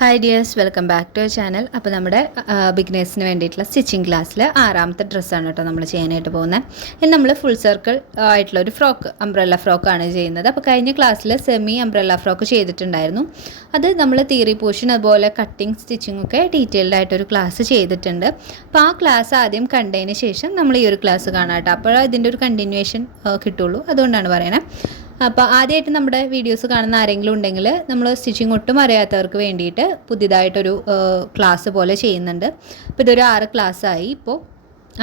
Hi dears, welcome back to channel. അപ്പോൾ നമ്മുടെ ബിഗിനേഴ്സിന് വേണ്ടിയിട്ടുള്ള സ്റ്റിച്ചിങ് ക്ലാസ്സിൽ 6ാമത്തെ ഡ്രസ്സാണ് കേട്ടോ നമ്മൾ ചെയ്യാനായിട്ട് പോകുന്നത്. ഇനി നമ്മൾ ഫുൾ സർക്കിൾ ആയിട്ടുള്ളൊരു ഫ്രോക്ക്, അംബ്രല്ല ഫ്രോക്കാണ് ചെയ്യുന്നത്. അപ്പോൾ കഴിഞ്ഞ ക്ലാസ്സിൽ സെമി അംബ്രല്ല ഫ്രോക്ക് ചെയ്തിട്ടുണ്ടായിരുന്നു. അത് നമ്മൾ തിയറി പോർഷൻ അതുപോലെ കട്ടിങ് സ്റ്റിച്ചിങ് ഒക്കെ ഡീറ്റെയിൽഡ് ആയിട്ടൊരു ക്ലാസ് ചെയ്തിട്ടുണ്ട്. അപ്പോൾ ആ ക്ലാസ് ആദ്യം കണ്ടതിന് ശേഷം നമ്മൾ ഈ ഒരു ക്ലാസ് കാണാം കേട്ടോ. അപ്പോൾ ഇതിൻ്റെ ഒരു കണ്ടിന്യൂവേഷൻ കിട്ടുള്ളൂ, അതുകൊണ്ടാണ് പറയണത്. അപ്പോൾ ആദ്യമായിട്ട് നമ്മുടെ വീഡിയോസ് കാണുന്ന ആരെങ്കിലും ഉണ്ടെങ്കിൽ നമ്മൾ സ്റ്റിച്ചിങ് ഒട്ടും അറിയാത്തവർക്ക് വേണ്ടിയിട്ട് പുതിയതായിട്ടൊരു ക്ലാസ് പോലെ ചെയ്യുന്നുണ്ട്. അപ്പോൾ ഇതൊരു 6 ക്ലാസ്സായി, ഇപ്പോൾ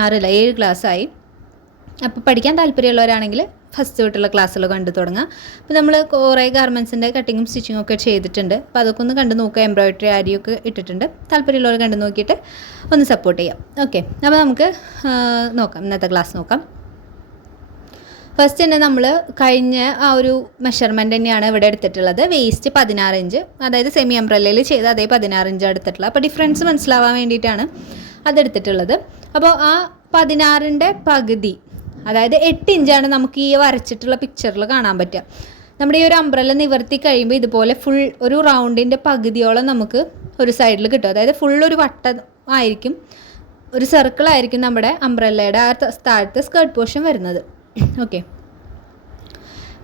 7 ക്ലാസ്സായി. അപ്പോൾ പഠിക്കാൻ താല്പര്യമുള്ളവരാണെങ്കിൽ ഫസ്റ്റ് തൊട്ടുള്ള ക്ലാസ്സുകൾ കണ്ടു തുടങ്ങാം. അപ്പോൾ നമ്മൾ കുറേ ഗാർമെൻറ്റ്സിൻ്റെ കട്ടിങ്ങും സ്റ്റിച്ചിങ്ങും ഒക്കെ ചെയ്തിട്ടുണ്ട്. അപ്പോൾ അതൊക്കെ ഒന്ന് കണ്ടു നോക്കുക. എംബ്രോയിഡറി ആരിയൊക്കെ ഇട്ടിട്ടുണ്ട്. താല്പര്യമുള്ളവർ കണ്ടു നോക്കിയിട്ട് ഒന്ന് സപ്പോർട്ട് ചെയ്യാം. ഓക്കെ, അപ്പോൾ നമുക്ക് നോക്കാം, ഇന്നത്തെ ക്ലാസ് നോക്കാം. ഫസ്റ്റ് തന്നെ നമ്മൾ കഴിഞ്ഞ ആ ഒരു മെഷർമെൻറ്റ് തന്നെയാണ് ഇവിടെ എടുത്തിട്ടുള്ളത്. വേസ്റ്റ് 16 ഇഞ്ച്, അതായത് സെമി അംബ്രല്ലയിൽ ചെയ്ത് അതേ 16 ഇഞ്ച് എടുത്തിട്ടുള്ളത്. അപ്പോൾ ഡിഫറൻസ് മനസ്സിലാവാൻ വേണ്ടിയിട്ടാണ് അതെടുത്തിട്ടുള്ളത്. അപ്പോൾ ആ 16ൻ്റെ പകുതി, അതായത് 8 ഇഞ്ചാണ് നമുക്ക് ഈ വരച്ചിട്ടുള്ള പിക്ചറിൽ കാണാൻ പറ്റുക. നമ്മുടെ ഈ ഒരു അംബ്രല്ല നിവർത്തി കഴിയുമ്പോൾ ഇതുപോലെ ഫുൾ ഒരു റൗണ്ടിൻ്റെ പകുതിയോളം നമുക്ക് ഒരു സൈഡിൽ കിട്ടും. അതായത് ഫുൾ ഒരു വട്ടം ആയിരിക്കും, ഒരു സർക്കിളായിരിക്കും നമ്മുടെ അംബ്രല്ലയുടെ ആ താഴത്തെ സ്കേർട്ട് പോർഷൻ വരുന്നത്. ഓക്കെ,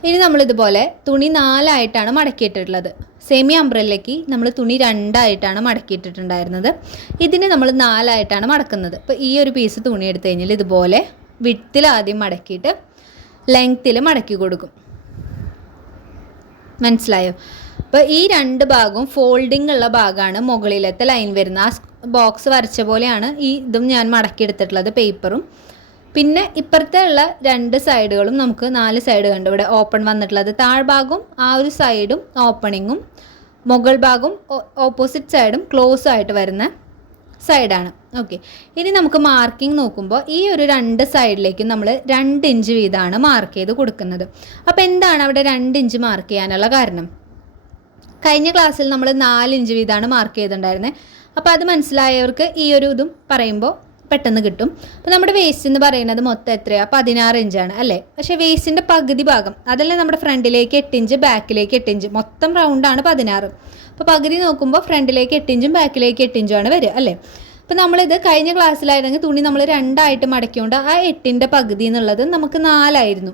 ഇനി നമ്മളിതുപോലെ തുണി 4ആയിട്ടാണ് മടക്കിയിട്ടിട്ടുള്ളത്. സെമി അംബ്രല്ലയ്ക്ക് നമ്മൾ തുണി 2ആയിട്ടാണ് മടക്കിയിട്ടിട്ടുണ്ടായിരുന്നത്. ഇതിന് നമ്മൾ 4ആയിട്ടാണ് മടക്കുന്നത്. അപ്പോൾ ഈ ഒരു പീസ് തുണി എടുത്തു കഴിഞ്ഞാൽ ഇതുപോലെ വിഡ്ത്തിൽ ആദ്യം മടക്കിയിട്ട് ലെങ്ത്തിൽ മടക്കി കൊടുക്കും. മനസ്സിലായോ? അപ്പോൾ ഈ 2 ഭാഗവും ഫോൾഡിംഗ് ഉള്ള ഭാഗമാണ് മുകളിലത്തെ ലൈൻ വരുന്ന ആ ബോക്സ് വരച്ച പോലെയാണ് ഈ ഇതും ഞാൻ മടക്കിയെടുത്തിട്ടുള്ളത്, പേപ്പറും. പിന്നെ ഇപ്പുറത്തെ ഉള്ള 2 സൈഡുകളും നമുക്ക് 4 സൈഡ് കണ്ട് ഇവിടെ ഓപ്പൺ വന്നിട്ടുള്ളത്. താഴ്ഭാഗവും ആ ഒരു സൈഡും ഓപ്പണിങ്ങും, മുകൾ ഭാഗവും ഓപ്പോസിറ്റ് സൈഡും ക്ലോസ് ആയിട്ട് വരുന്ന സൈഡാണ്. ഓക്കെ, ഇനി നമുക്ക് മാർക്കിംഗ് നോക്കുമ്പോൾ ഈ ഒരു 2 സൈഡിലേക്കും നമ്മൾ 2 ഇഞ്ച് വീതമാണ് മാർക്ക് ചെയ്ത് കൊടുക്കുന്നത്. അപ്പോൾ എന്താണ് അവിടെ 2 ഇഞ്ച് മാർക്ക് ചെയ്യാനുള്ള കാരണം? കഴിഞ്ഞ ക്ലാസ്സിൽ നമ്മൾ 4 ഇഞ്ച് വീതമാണ് മാർക്ക് ചെയ്തിട്ടുണ്ടായിരുന്നത്. അപ്പോൾ അത് മനസ്സിലായവർക്ക് ഈ ഒരു ഇതും പറയുമ്പോൾ പെട്ടെന്ന് കിട്ടും. അപ്പോൾ നമ്മുടെ വേസ്റ്റ് എന്ന് പറയുന്നത് മൊത്തം എത്രയാണ്? 16 ഇഞ്ചാണ് അല്ലേ? പക്ഷേ വേസ്റ്റിൻ്റെ പകുതി ഭാഗം, അതല്ലേ നമ്മുടെ ഫ്രണ്ടിലേക്ക് 8 ഇഞ്ച്, ബാക്കിലേക്ക് 8 ഇഞ്ച്, മൊത്തം റൗണ്ടാണ് 16. അപ്പോൾ പകുതി നോക്കുമ്പോൾ ഫ്രണ്ടിലേക്ക് 8 ഇഞ്ചും ബാക്കിലേക്ക് 8 ഇഞ്ചുമാണ് വരിക അല്ലേ? അപ്പോൾ നമ്മളിത് കഴിഞ്ഞ ക്ലാസ്സിലായിരുന്നെങ്കിൽ തുണി നമ്മൾ 2ആയിട്ട് മടക്കിയോണ്ട് ആ 8ൻ്റെ പകുതി എന്നുള്ളത് നമുക്ക് 4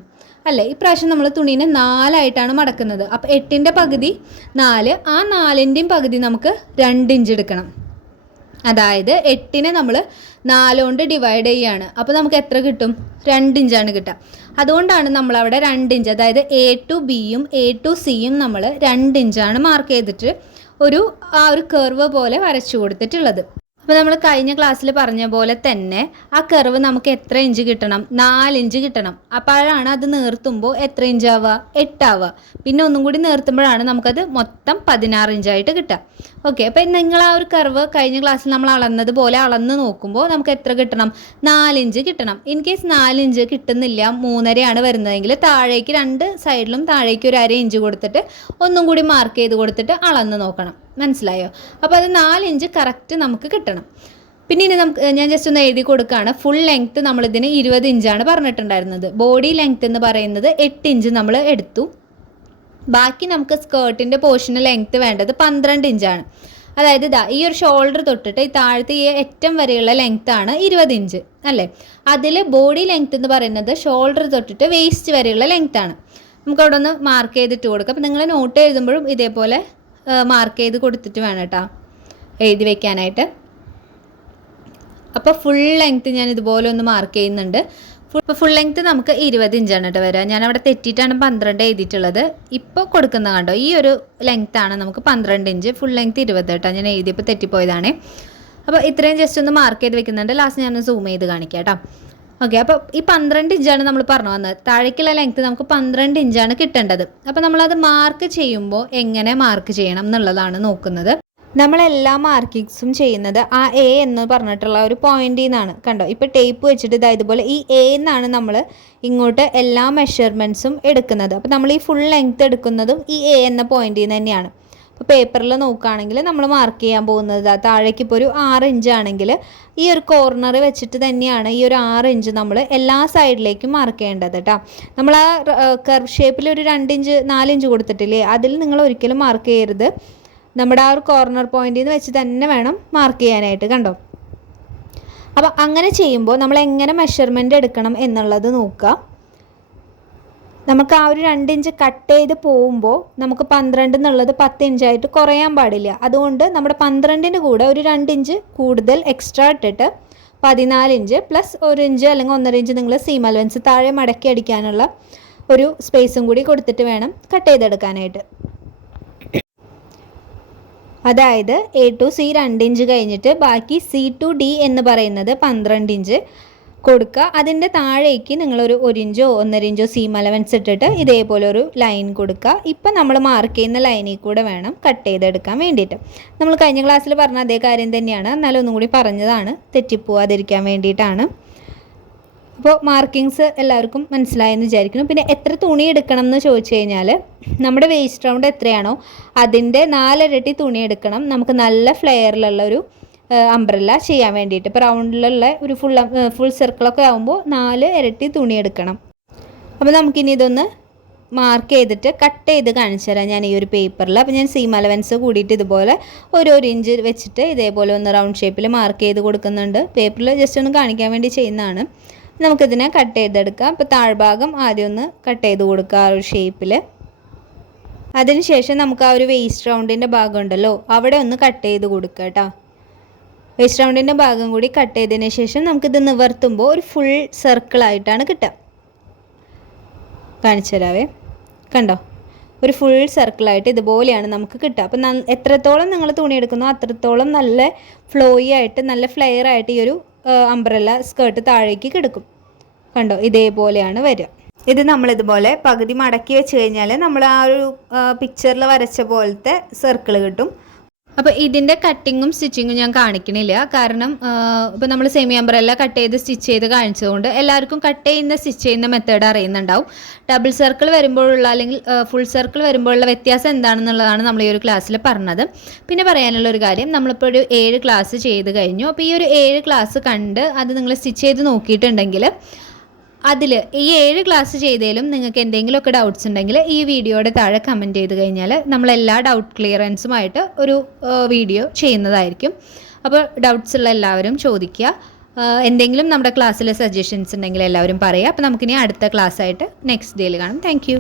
അല്ലേ? ഇപ്രാവശ്യം നമ്മൾ തുണീനെ 4ആയിട്ടാണ് മടക്കുന്നത്. അപ്പോൾ 8ൻ്റെ പകുതി 4, ആ 4ൻ്റെയും പകുതി നമുക്ക് 2 ഇഞ്ച് എടുക്കണം. അതായത് 8നെ നമ്മൾ 4 കൊണ്ട് ഡിവൈഡ് ചെയ്യുകയാണ്. അപ്പോൾ നമുക്ക് എത്ര കിട്ടും? 2 ഇഞ്ചാണ് കിട്ടുക. അതുകൊണ്ടാണ് നമ്മളവിടെ 2 ഇഞ്ച്, അതായത് A to Bയും A to Cയും നമ്മൾ 2 ഇഞ്ചാണ് മാർക്ക് ചെയ്തിട്ട് ആ ഒരു കർവ് പോലെ വരച്ചു കൊടുത്തിട്ടുള്ളത്. അപ്പോൾ നമ്മൾ കഴിഞ്ഞ ക്ലാസ്സിൽ പറഞ്ഞ പോലെ തന്നെ ആ കർവ് നമുക്ക് എത്ര ഇഞ്ച് കിട്ടണം? 4 ഇഞ്ച് കിട്ടണം. അപ്പോഴാണ് അത് നീർത്തുമ്പോൾ എത്ര ഇഞ്ചാവുക? 8 ആവുക. പിന്നെ ഒന്നും കൂടി നീർത്തുമ്പോഴാണ് നമുക്കത് മൊത്തം 16 ഇഞ്ചായിട്ട് കിട്ടുക. ഓക്കെ, അപ്പോൾ നിങ്ങൾ ആ ഒരു കർവ് കഴിഞ്ഞ ക്ലാസ്സിൽ നമ്മൾ അളന്നത് പോലെ അളന്ന് നോക്കുമ്പോൾ നമുക്ക് എത്ര കിട്ടണം? 4 ഇഞ്ച് കിട്ടണം. ഇൻ കേസ് 4 ഇഞ്ച് കിട്ടുന്നില്ല, 3.5 വരുന്നതെങ്കിൽ താഴേക്ക് 2 സൈഡിലും താഴേക്ക് ഒരു 1/2 ഇഞ്ച് കൊടുത്തിട്ട് ഒന്നും കൂടി മാർക്ക് ചെയ്ത് കൊടുത്തിട്ട് അളന്ന് നോക്കണം. മനസ്സിലായോ? അപ്പോൾ അത് 4 ഇഞ്ച് കറക്റ്റ് നമുക്ക് കിട്ടണം. പിന്നെ ഇനി ഞാൻ ജസ്റ്റ് ഒന്ന് എഴുതി കൊടുക്കുകയാണ്. ഫുൾ ലെങ്ത്ത് നമ്മളിതിന് 20 ഇഞ്ചാണ് പറഞ്ഞിട്ടുണ്ടായിരുന്നത്. ബോഡി ലെങ്ത്ത് എന്ന് പറയുന്നത് 8 ഇഞ്ച് നമ്മൾ എടുത്തു. ബാക്കി നമുക്ക് സ്കേർട്ടിൻ്റെ പോർഷന് ലെങ്ത്ത് വേണ്ടത് 12 ഇഞ്ചാണ്. അതായത് ഈ ഒരു ഷോൾഡർ തൊട്ടിട്ട് ഈ താഴത്തെ ഈ അറ്റം വരെയുള്ള ലെങ്ത്താണ് 20 ഇഞ്ച് അല്ലേ? അതിൽ ബോഡി ലെങ്ത്ത് എന്ന് പറയുന്നത് ഷോൾഡർ തൊട്ടിട്ട് വേസ്റ്റ് വരെയുള്ള ലെങ്ത്താണ്. നമുക്ക് അവിടെ ഒന്ന് മാർക്ക് ചെയ്തിട്ട് കൊടുക്കാം. അപ്പോൾ നിങ്ങൾ നോട്ട് എഴുതുമ്പോഴും ഇതേപോലെ മാർക്ക് ചെയ്ത് കൊടുത്തിട്ട് വേണം കേട്ടോ എഴുതി വെക്കാനായിട്ട്. അപ്പോൾ ഫുൾ ലെങ്ത്ത് ഞാൻ ഇതുപോലെ ഒന്ന് മാർക്ക് ചെയ്യുന്നുണ്ട്. ഫുൾ ലെങ്ത്ത് നമുക്ക് 20 ഇഞ്ചാണ് കേട്ടോ വരിക. ഞാനവിടെ തെറ്റിയിട്ടാണ് 12 എഴുതിയിട്ടുള്ളത്. ഇപ്പോൾ കൊടുക്കുന്നത് കണ്ടോ, ഈ ഒരു ലെങ്ത്താണ് നമുക്ക് 12 ഇഞ്ച്, ഫുൾ ലെങ്ത്ത് 20 കേട്ടോ. ഞാൻ എഴുതിയപ്പോൾ തെറ്റിപ്പോയതാണേ. അപ്പോൾ ഇത്രയും ജസ്റ്റ് ഒന്ന് മാർക്ക് ചെയ്ത് വെക്കുന്നുണ്ട്. ലാസ്റ്റ് ഞാനൊന്ന് സൂം ചെയ്ത് കാണിക്കാം കേട്ടോ. ഓക്കെ, അപ്പോൾ ഈ 12 ഇഞ്ചാണ് നമ്മൾ പറഞ്ഞു വന്നത്. താഴേക്കുള്ള ലെങ്ത്ത് നമുക്ക് 12 ഇഞ്ചാണ് കിട്ടേണ്ടത്. അപ്പോൾ നമ്മളത് മാർക്ക് ചെയ്യുമ്പോൾ എങ്ങനെ മാർക്ക് ചെയ്യണം എന്നുള്ളതാണ് നോക്കുന്നത്. നമ്മളെല്ലാ മാർക്കിങ്സും ചെയ്യുന്നത് ആ A എന്ന് പറഞ്ഞിട്ടുള്ള ഒരു പോയിന്റിൽ നിന്നാണ്. കണ്ടോ, ഇപ്പോൾ ടേപ്പ് വെച്ചിട്ട് ഇതുപോലെ ഈ A എന്നാണ് നമ്മൾ ഇങ്ങോട്ട് എല്ലാ മെഷർമെൻറ്റ്സും എടുക്കുന്നത്. അപ്പോൾ നമ്മൾ ഈ ഫുൾ ലെങ്ത്ത് എടുക്കുന്നതും ഈ A എന്ന പോയിന്റിൽ നിന്ന് തന്നെയാണ്. അപ്പോൾ പേപ്പറിൽ നോക്കുകയാണെങ്കിൽ നമ്മൾ മാർക്ക് ചെയ്യാൻ പോകുന്നത് താഴേക്ക് ഇപ്പോൾ ഒരു 6 ഇഞ്ചാണെങ്കിൽ ഈ ഒരു കോർണർ വെച്ചിട്ട് തന്നെയാണ് ഈ ഒരു 6 ഇഞ്ച് നമ്മൾ എല്ലാ സൈഡിലേക്കും മാർക്ക് ചെയ്യേണ്ടത് കേട്ടോ. നമ്മൾ ആ കർവ് ഷേപ്പിൽ ഒരു 2 ഇഞ്ച് 4 ഇഞ്ച് കൊടുത്തിട്ടില്ലേ, അതിൽ നിങ്ങൾ ഒരിക്കലും മാർക്ക് ചെയ്യരുത്. നമ്മുടെ ആ ഒരു കോർണർ പോയിന്റിൽ നിന്ന് വെച്ച് തന്നെ വേണം മാർക്ക് ചെയ്യാനായിട്ട്. കണ്ടോ? അപ്പോൾ അങ്ങനെ ചെയ്യുമ്പോൾ നമ്മൾ എങ്ങനെ മെഷർമെൻ്റ് എടുക്കണം എന്നുള്ളത് നോക്കുക. നമുക്ക് ആ ഒരു 2 ഇഞ്ച് കട്ട് ചെയ്ത് പോകുമ്പോൾ നമുക്ക് 12 എന്നുള്ളത് 10 ഇഞ്ചായിട്ട് കുറയാൻ പാടില്ല. അതുകൊണ്ട് നമ്മുടെ 12-ന് കൂടെ ഒരു 2 ഇഞ്ച് കൂടുതൽ എക്സ്ട്രാ ഇട്ടിട്ട് 14 ഇഞ്ച് പ്ലസ് 1 ഇഞ്ച് അല്ലെങ്കിൽ 1.5 ഇഞ്ച് നിങ്ങൾ സീം അലവൻസ് താഴെ മടക്കി അടിക്കാനുള്ള ഒരു സ്പേസും കൂടി കൊടുത്തിട്ട് വേണം കട്ട് ചെയ്തെടുക്കാനായിട്ട്. അതായത് A to C 2 ഇഞ്ച് കഴിഞ്ഞിട്ട് ബാക്കി C to D എന്ന് പറയുന്നത് 12 ഇഞ്ച് കൊടുക്കുക. അതിൻ്റെ താഴേക്ക് നിങ്ങളൊരു 1 ഇഞ്ചോ 1.5 ഇഞ്ചോ സീം അലവൻസ് ഇട്ടിട്ട് ഇതേപോലെ ഒരു ലൈൻ കൊടുക്കുക. ഇപ്പം നമ്മൾ മാർക്ക് ചെയ്യുന്ന ലൈനിൽ കൂടെ വേണം കട്ട് ചെയ്തെടുക്കാൻ വേണ്ടിയിട്ട്. നമ്മൾ കഴിഞ്ഞ ക്ലാസ്സിൽ പറഞ്ഞ അതേ കാര്യം തന്നെയാണ്, എന്നാലും ഒന്നും കൂടി പറഞ്ഞതാണ്, തെറ്റിപ്പോവാതിരിക്കാൻ വേണ്ടിയിട്ടാണ്. അപ്പോൾ മാർക്കിങ്സ് എല്ലാവർക്കും മനസ്സിലായെന്ന് വിചാരിക്കുന്നു. പിന്നെ എത്ര തുണി എടുക്കണം എന്ന് ചോദിച്ചു കഴിഞ്ഞാൽ നമ്മുടെ വേസ്റ്റ് റൗണ്ട് എത്രയാണോ അതിൻ്റെ 4 ഇരട്ടി തുണി എടുക്കണം നമുക്ക് നല്ല ഫ്ലെയറിലുള്ള ഒരു അംബ്രല്ല ചെയ്യാൻ വേണ്ടിയിട്ട്. ഇപ്പോൾ റൗണ്ടിലുള്ള ഒരു ഫുൾ സർക്കിളൊക്കെ ആകുമ്പോൾ 4 ഇരട്ടി തുണി എടുക്കണം. അപ്പോൾ നമുക്കിനി ഇതൊന്ന് മാർക്ക് ചെയ്തിട്ട് കട്ട് ചെയ്ത് കാണിച്ചു തരാം ഞാൻ ഈ ഒരു പേപ്പറിൽ. അപ്പോൾ ഞാൻ സീം അലവൻസ് കൂടിയിട്ട് ഇതുപോലെ ഒരു ഇഞ്ച് വെച്ചിട്ട് ഇതേപോലെ ഒന്ന് റൗണ്ട് ഷേപ്പിൽ മാർക്ക് ചെയ്ത് കൊടുക്കുന്നുണ്ട്. പേപ്പറിൽ ജസ്റ്റ് ഒന്ന് കാണിക്കാൻ വേണ്ടി ചെയ്യുന്നതാണ്. നമുക്കിതിനെ കട്ട് ചെയ്തെടുക്കാം. അപ്പോൾ താഴ്ഭാഗം ആദ്യം ഒന്ന് കട്ട് ചെയ്ത് കൊടുക്കുക ആ ഒരു ഷേപ്പിൽ. അതിനുശേഷം നമുക്ക് ആ ഒരു വേസ്റ്റ് റൗണ്ടിൻ്റെ ഭാഗം ഉണ്ടല്ലോ അവിടെ ഒന്ന് കട്ട് ചെയ്ത് കൊടുക്കുക കേട്ടോ. വേസ്റ്റ് റൗണ്ടിൻ്റെ ഭാഗം കൂടി കട്ട് ചെയ്തതിന് ശേഷം നമുക്കിത് നിവർത്തുമ്പോൾ ഒരു ഫുൾ സർക്കിളായിട്ടാണ് കിട്ടുക. കാണിച്ചു തരാവേ. കണ്ടോ? ഒരു ഫുൾ സർക്കിളായിട്ട് ഇതുപോലെയാണ് നമുക്ക് കിട്ടുക. അപ്പം എത്രത്തോളം നിങ്ങൾ തുണി എടുക്കുന്നോ അത്രത്തോളം നല്ല ഫ്ലോയി ആയിട്ട് നല്ല ഫ്ലെയർ ആയിട്ട് ഈ ഒരു അംബ്രല്ല സ്കേർട്ട് താഴേക്ക് കിടക്കും. കണ്ടോ? ഇതേപോലെയാണ് വരിക. ഇത് നമ്മളിതുപോലെ പകുതി മടക്കി വെച്ച് കഴിഞ്ഞാൽ നമ്മൾ ആ ഒരു പിക്ചറിൽ വരച്ച പോലത്തെ സർക്കിൾ കിട്ടും. അപ്പോൾ ഇതിൻ്റെ കട്ടിങ്ങും സ്റ്റിച്ചിങ്ങും ഞാൻ കാണിക്കണില്ല, കാരണം ഇപ്പോൾ നമ്മൾ സെമി അംബ്രല്ല കട്ട് ചെയ്ത് സ്റ്റിച്ച് ചെയ്ത് കാണിച്ചതുകൊണ്ട് എല്ലാവർക്കും കട്ട് ചെയ്യുന്ന സ്റ്റിച്ച് ചെയ്യുന്ന മെത്തേഡ് അറിയുന്നുണ്ടാവും. ഡബിൾ സർക്കിൾ വരുമ്പോഴുള്ള അല്ലെങ്കിൽ ഫുൾ സർക്കിൾ വരുമ്പോഴുള്ള വ്യത്യാസം എന്താണെന്നുള്ളതാണ് നമ്മൾ ഈ ഒരു ക്ലാസ്സിൽ പറഞ്ഞത്. പിന്നെ പറയാനുള്ള ഒരു കാര്യം, നമ്മളിപ്പോൾ ഒരു 7 ക്ലാസ് ചെയ്ത് കഴിഞ്ഞു. അപ്പോൾ ഈ ഒരു 7 ക്ലാസ് കണ്ട് അത് നിങ്ങൾ സ്റ്റിച്ച് ചെയ്ത് നോക്കിയിട്ടുണ്ടെങ്കിൽ അതിൽ ഈ 7 ക്ലാസ് ചെയ്തതിലും നിങ്ങൾക്ക് എന്തെങ്കിലുമൊക്കെ ഡൗട്ട്സ് ഉണ്ടെങ്കിൽ ഈ വീഡിയോയുടെ താഴെ കമൻറ്റ് ചെയ്ത് കഴിഞ്ഞാൽ നമ്മളെല്ലാ ഡൗട്ട് ക്ലിയറൻസുമായിട്ട് ഒരു വീഡിയോ ചെയ്യുന്നതായിരിക്കും. അപ്പോൾ ഡൗട്ട്സ് ഉള്ള എല്ലാവരും ചോദിക്കുക. എന്തെങ്കിലും നമ്മുടെ ക്ലാസ്സിലെ സജഷൻസ് ഉണ്ടെങ്കിൽ എല്ലാവരും പറയുക. അപ്പോൾ നമുക്കിനി അടുത്ത ക്ലാസ്സായിട്ട് നെക്സ്റ്റ് ഡേയിൽ കാണാം. താങ്ക്